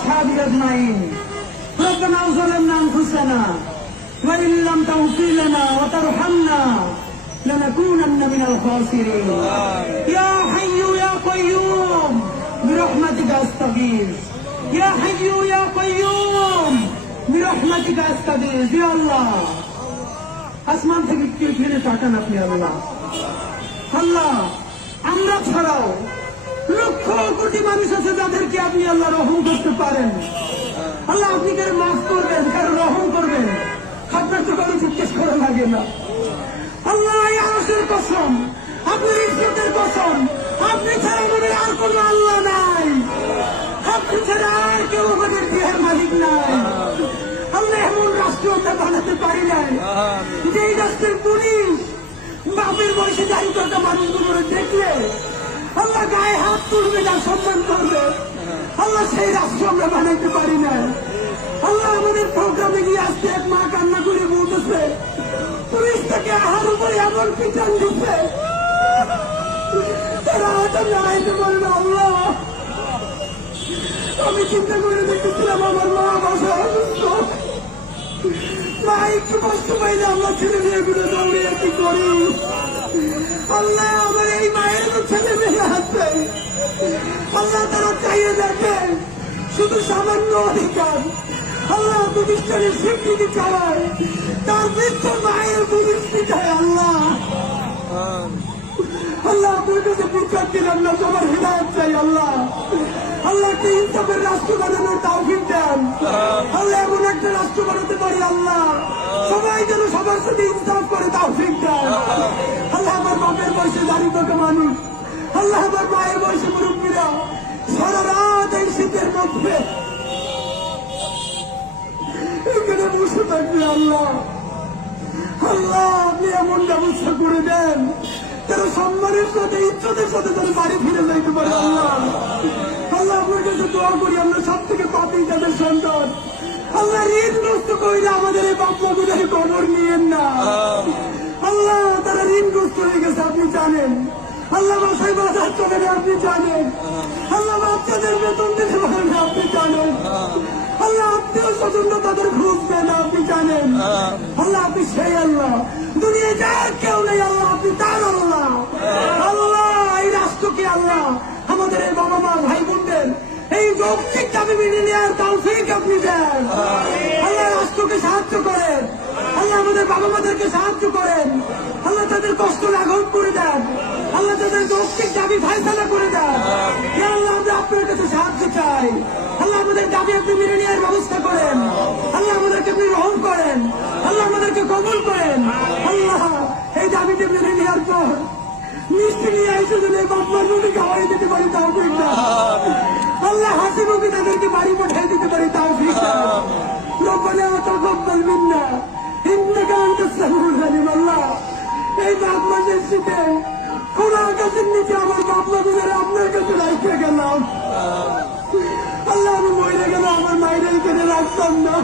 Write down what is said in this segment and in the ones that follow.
وأصحابه أجمعين ربنا ظلمنا أنفسنا وإن لم تغفر لنا وترحمنا لنكونن من الخاسرين يا حي يا قيوم برحمتك أستغيث يا حي يا قيوم برحمتك أستغيث يا الله আসমান থেকে কে ফিরে তাকান আপনি আল্লাহ আল্লাহ আমরা ছাড়াও কোটি মানুষ আছে যাদেরকে আপনি আল্লাহ রহম করতে পারেন। আল্লাহ আপনি কারও মাফ করবেন কারও রহম করবেন। আপনার তো কারও জিজ্ঞেস করা লাগে না। আল্লাহ আরশের কসম, আপনার ইজ্জতের কসম, আপনি ছাড়া আমাদের আর কোনো আল্লাহ নাই। আপনি ছাড়া আর কেউ আমাদের দেহের মালিক নাই। আল্লাহ এমন রাষ্ট্র আমরা বানাতে পারি নাই। যেই রাষ্ট্রের পুলিশ, বাপের বয়সে থাকা মানুষগুলো দেখলে হাত সম্মান করবে। আল্লাহ সেই রাষ্ট্র আমরা বানাইতে পারি না। আল্লাহ আমাদের প্রোগ্রামে গিয়ে আসতে এক মা কান্না করে বলতেছে, পুলিশ থেকে আহার উপরে এমন পিছন দিচ্ছে তারা হয়তো দাঁড়াইতে পারে না আল্লাহ। আমি চিন্তা করে দেখতেছিলাম আমার মা বাসা অসুস্থ। মা একটু কষ্ট পাইলে আমরা ছেলে মেয়েগুলো দৌড়িয়ে কি করি? আল্লাহ আমার এই মায়ের ছেলে মেয়ে আছে আল্লাহ তারা চাইয়ে দেখে শুধু সামান্য অধিকার। আল্লাহ প্রতিষ্ঠানের স্বীকৃতি চাওয়ায় তার বৃদ্ধ মায়ের প্রতিষ্ঠিত হয় আল্লাহ। আল্লাহ আপনার কাছে বিচার দিলাম না তোমার হৃদায়ত চাই আল্লাহ। আল্লাহ আল্লাহকে ইনসাফের রাষ্ট্র বানানোর তাওফিক দেন। আল্লাহ এমন একটা রাষ্ট্র বানাতে পারি আল্লাহ। সবাই যেন সবার সাথে ইনসাফ করে তাওফিক দেন। আল্লাহ আমার বাপের বয়সে দাঁড়িয়ে মানুষ। আল্লাহ আমার মায়ের বয়সে মুরব্বীরা সম্মানের সাথে ইচ্ছতের সাথে তারা বাড়ি ফিরে যাইতে পারে আল্লাহ। আল্লাহ, আপনার কাছে দোয়া করি, আমরা সব থেকে পাপি তাদের সন্তান। আল্লাহ ঋণগ্রস্ত করিলে আমাদের এই বাপ মাগুদের খবর নিয়েন না। আল্লাহ, তারা ঋণগ্রস্ত হয়ে গেছে, আপনি জানেন। আল্লাহ, বাসায় বাজার চলে আপনি জানেন। আল্লাহ, বাচ্চাদের বেতন দিতে পারেন আপনি জানেন। আল্লাহ আত্মীয় স্বজনরা তাদের দেন না, আপনি জানেন। আল্লাহ, আপনি সেই আল্লাহ। দুনিয়ায় যার কেউ নেই আল্লাহ আপনি তার আল্লাহ আল্লাহ এই আল্লাহ আমাদের এই বাবা মা, ভাই বোনদের, এই যৌক্তিক দাবি মেনে নেওয়ার তৌফিক আপনি দেন। আল্লাহ রাষ্ট্রকে সাহায্য করেন। আল্লাহ আমাদের বাবা মাদেরকে সাহায্য করেন। আল্লাহ তাদের কষ্ট লাঘব করে দেন। আল্লাহ তাদের যৌক্তিক দাবি ফাইসলা করে দেন। আল্লাহ, আমরা আপনার কাছে সাহায্য চাই। আল্লাহ, আমাদের দাবি আপনি মেনে নেওয়ার ব্যবস্থা করেন। আল্লাহ, আমাদেরকে আপনি রহম করেন। আল্লাহ, আমাদেরকে কবুল করেন। আল্লাহ, এই দাবিতে মেনে নেওয়ার পর মিষ্টি নিয়ে এসে যদি বাপমার মুখে খাওয়াই দিতে পারি তাও ঠিক না। আল্লাহ হাসি মুখে তাদেরকে বাড়ি পাঠিয়ে দিতে পারি তাও ঠিক না। রব্বানা তাকাব্বাল মিন্না ইন্নাকা আনতাস সামিউল আলিম আল্লাহ। এই বাপ মাসের শীতে কোন আকাশের নিচে আমার বাপ মাগুদের আপনার কাছে রাখতে গেলাম। আল্লাহ আমি মরে গেলে আমার মায়ের এইখানে রাখতাম না।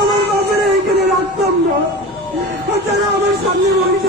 আমার বাপের এইখানে রাখতাম না। যারা আমার সামনে বসে